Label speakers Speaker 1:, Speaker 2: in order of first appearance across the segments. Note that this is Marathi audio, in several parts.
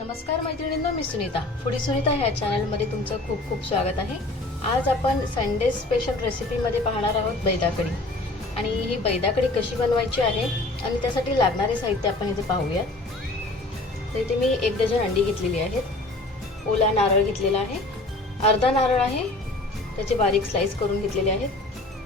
Speaker 1: नमस्कार मैत्रिणींनो मी सुनीता. फुडी सुनीता ह्या चॅनलमध्ये तुमचं खूप खूप स्वागत आहे. आज आपण संडे स्पेशल रेसिपीमध्ये पाहणार आहोत बैदाकडी. आणि ही बैदाकडी कशी बनवायची आहे आणि त्यासाठी लागणारे साहित्य आपण इथे पाहूयात. तर इथे मी एक डझन अंडी घेतलेली आहेत. ओला नारळ घेतलेला आहे. अर्धा नारळ आहे. त्याचे बारीक स्लाईस करून घेतलेले आहेत.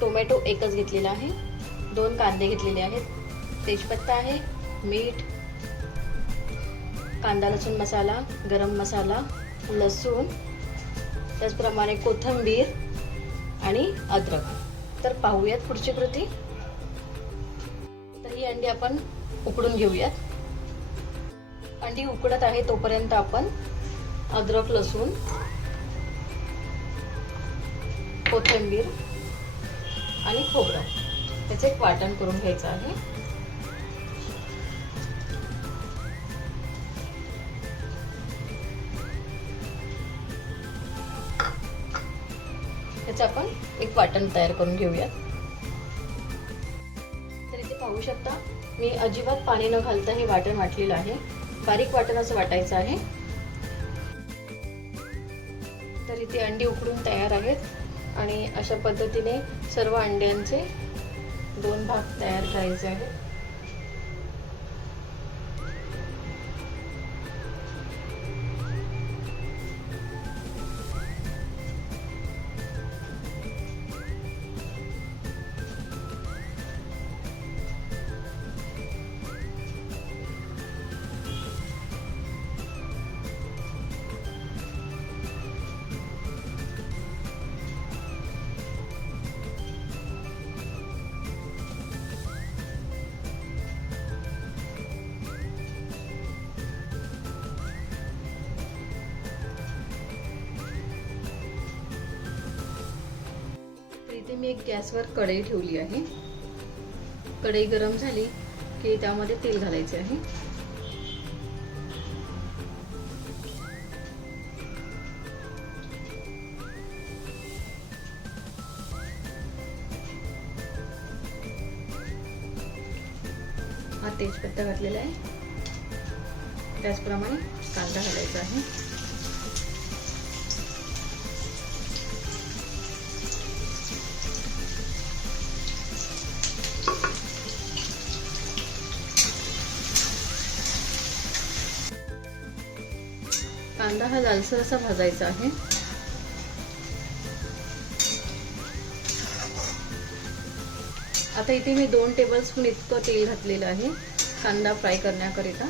Speaker 1: टोमॅटो एकच घेतलेला आहे. दोन कांदे घेतलेले आहेत. तेजपत्ता आहे मीठ कांदा लसूण मसाला गरम मसाला लसूण त्याचप्रमाणे कोथिंबीर आणि अद्रक. तर पाहूयात पुढची कृती. तर ही अंडी आपण उकडून घेऊयात. अंडी उकडत आहे तोपर्यंत आपण अद्रक लसूण कोथिंबीर आणि खोबरं. त्याचं एक वाटण करून घ्यायचं आहे. त्याचं आपण एक वाटण तयार करून घेऊयात. तर इथे पाहू शकता मी अजिबात पाणी न घालता हे वाटण वाटलेलं आहे. बारीक वाटण असं वाटायचं आहे. तर इथे अंडी उकडून तयार आहेत आणि अशा पद्धतीने सर्व अंड्यांचे दोन भाग तयार करायचे आहेत. इथे मी एक गॅसवर कढई ठेवली आहे. कढई गरम झाली की त्यामध्ये तेल घालायचे आहे. हा तेजपत्ता घातलेला आहे. त्याचप्रमाणे कांदा घालायचा आहे. कांदा हा लालसर असा भाजायचा आहे. आता इथे मी दोन टेबल स्पून इतकं तेल घातलेलं आहे कांदा फ्राय करण्याकरिता.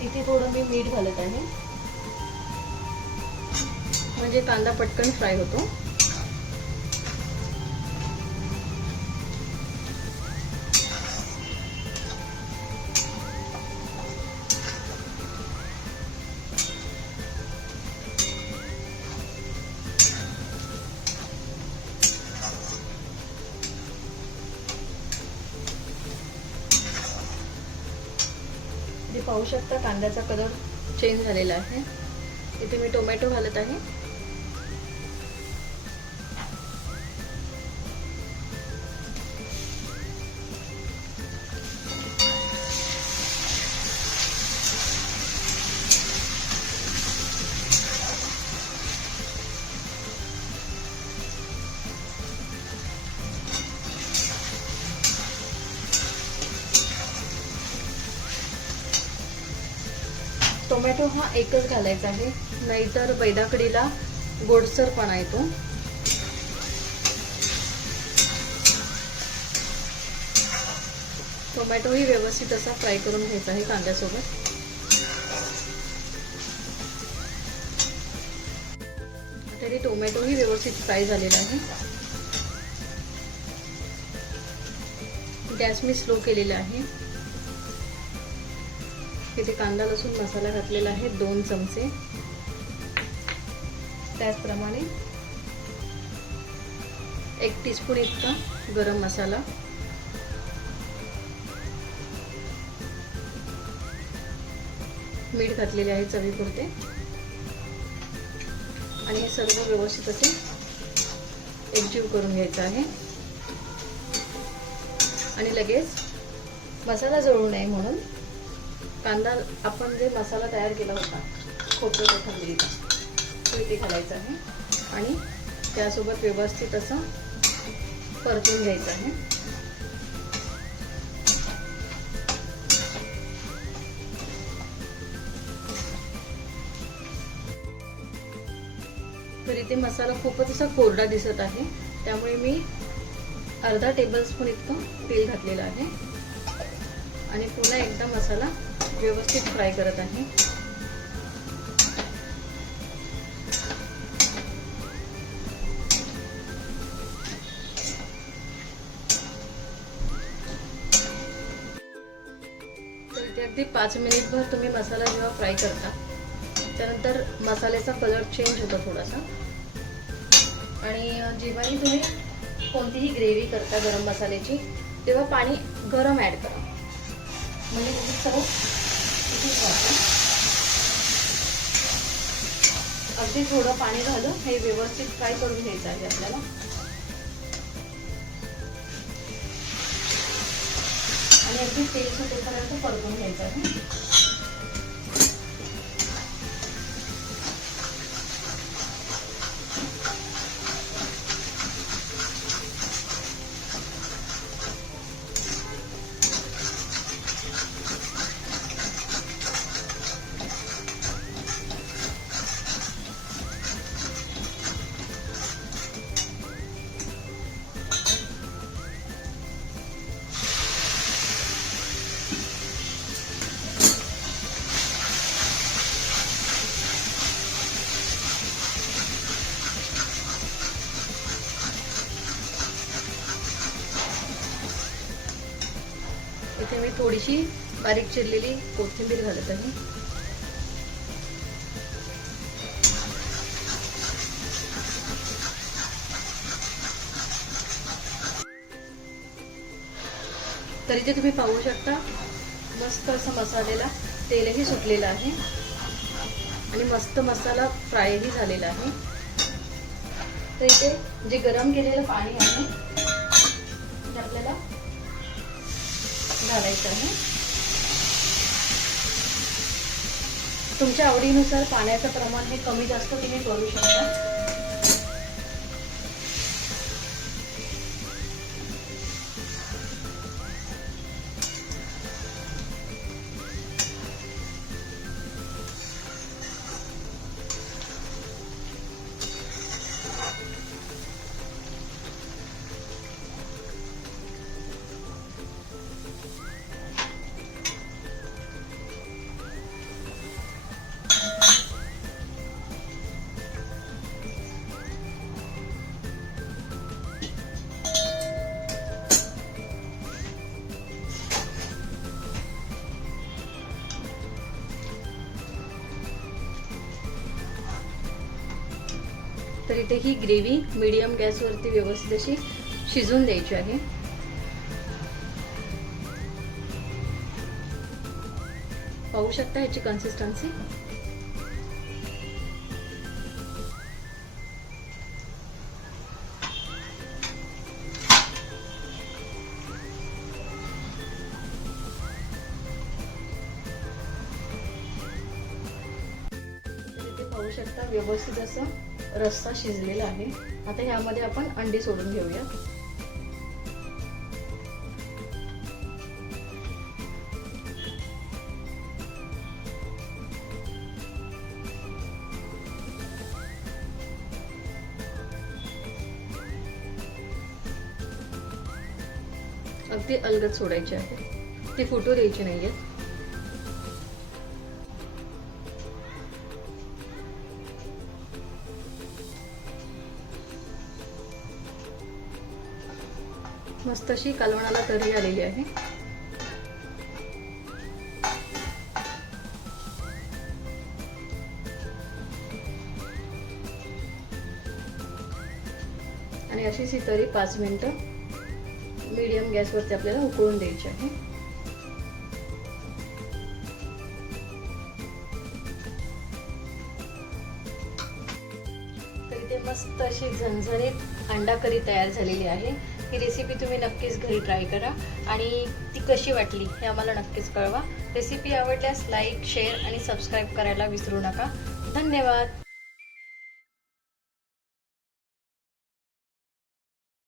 Speaker 1: इथे थोडं मी मीठ घालत आहे. म्हणजे कांदा पटकन फ्राय होतो. पाहू शकता कांद्याचा कलर चेंज झालेला आहे. इथे मी टोमॅटो घालत आहे. टोमॅटो हा एकच घालायचा आहे. नाहीतर बैदाकडीला गोडसरपणा येतो टोमॅटोही व्यवस्थित असा फ्राय करून घ्यायचा आहे कांद्यासोबत. तरी टोमॅटोही व्यवस्थित फ्राय झालेला आहे. गॅस मी स्लो केलेला आहे. इथे कांदा लसूण मसाला घातलेला आहे दोन चमचे. त्याचप्रमाणे एक टीस्पून इतका गरम मसाला. मीठ घातलेले आहे चवीपुरते. आणि हे सर्व व्यवस्थित असे एकजीव करून घ्यायचं आहे. आणि लगेच मसाला जळू नये म्हणून कांदा आपण जे मसाला तयार केला होता खोबरं कोथिंबीरीचा तो इथे घालायचा आहे आणि त्यासोबत व्यवस्थित असं परतून घ्यायचं आहे. तर इथे मसाला खूपच असा कोरडा दिसत आहे त्यामुळे मी अर्धा टेबलस्पून इतकं तेल घातलेलं आहे. आणि पुन्हा एकदा मसाला व्यवस्थित फ्राय करत आहे. तर अगदी पाच मिनिटभर तुम्ही मसाला जेव्हा फ्राय करता त्यानंतर मसाल्याचा कलर चेंज होतो थोडासा. आणि जेव्हाही तुम्ही कोणतीही ग्रेव्ही करता गरम मसाल्याची तेव्हा पाणी गरम ॲड करा. म्हणजे सर्व ठीक आहे अगदी थोडं पाणी घालून हे व्यवस्थित फ्राय करून घ्यायचं आहे आपल्याला. आणि अगदी तेल सुटेपर्यंत परतून घ्यायचं आहे. इथे मी थोडीशी बारीक चिरलेली कोथिंबीर घालत आहे. तर इथे तुम्ही पाहू शकता मस्त असं मसाल्याला तेलही सुटलेलं आहे. आणि मस्त मसाला फ्रायही झालेला आहे. तर इथे जे गरम केलेलं पाणी आहे ते आपल्याला घालायचं आहे. तुमच्या आवडीनुसार पाण्याचं प्रमाण हे कमी जास्त तुम्ही करू शकता. तर इथे ही ग्रेव्ही मिडियम गॅसवरती व्यवस्थित अशी शिजवून द्यायची आहे. पाहू शकता ह्याची कन्सिस्टन्सी पाहू शकता व्यवस्थित असं रस्सा शिजलेला आहे. आता ह्यामध्ये आपण अंडी सोडून घेऊया. अगदी अलगद सोडायचे आहे. ती फुटू द्यायची नाहीये. मस्त अशी कालवणाला तरी आलेली आहे. आणि अशीच ही तरी पाच मिनिटं मीडियम गॅसवरती आपल्याला उकळून द्यायची आहे. इथे मस्त अशी झणझणीत अंडा करी तयार झालेली आहे. ही रेसिपी तुम्ही नक्कीच घरी ट्राय करा. आणि ती कशी वाटली हे आम्हाला नक्कीच कळवा. रेसिपी आवडल्यास लाईक शेअर आणि सबस्क्राईब करायला विसरू नका. धन्यवाद.